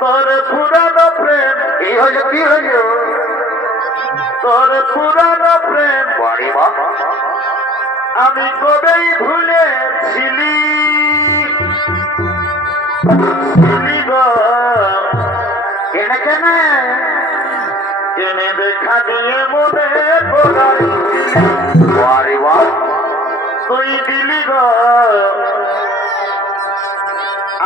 তোর পুরানো প্রেম, কি হইল কি হইল তোর পুরানো প্রেম আমি কবেই ভুলেছিলি? কেনে কেনে? কেনে দেখা দিয়ে মনে পড়ারি তুই দিলি গা।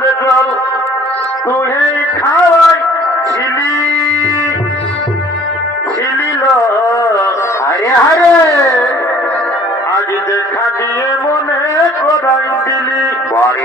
করে জল তুই খাওয়াই ছিলি। ছিলিল আরে হরে আজ দেখা দিয়ে মনে করাই দিলি। বাড়ি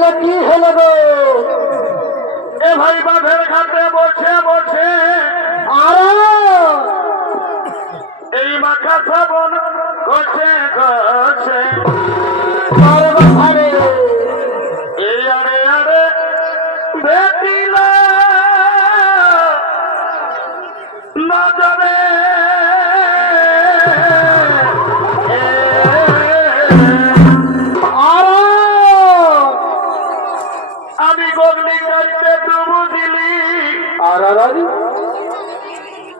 গেল কি হলো এ ভাই বাঁধের ঘাটে বসে বসে। আরও, এই মাথা শ্রবণ করছে ঘর আমি গগলি করতে ডুবু দিলি। আরারি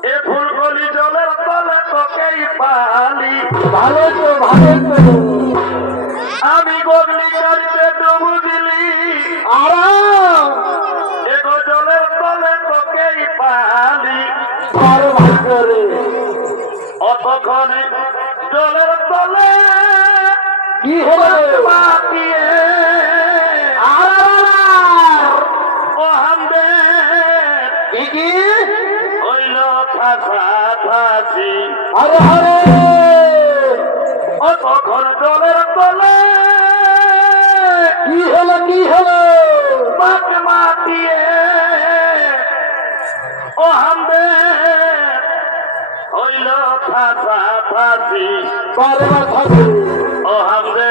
এ ফুলকলি জলের তলে তোকেই পালি। ভালো তো ভালো তো। আমি গগলি করতে ডুবু দিলি। আরও। এগো জলের তলে তোকেই পালি। পর্বতারে অতক্ষণে জলের তলে কি হলো? মাতিয়ে কি? হইল ফাঁসা ফাঁসি আরে আরে! ও তখন জলের তলে কি হলো কি হলো? মাছ মাতিয়ে ও হামবে। হইল ফাঁসা ফাঁসি পর্বতারে ও হামবে।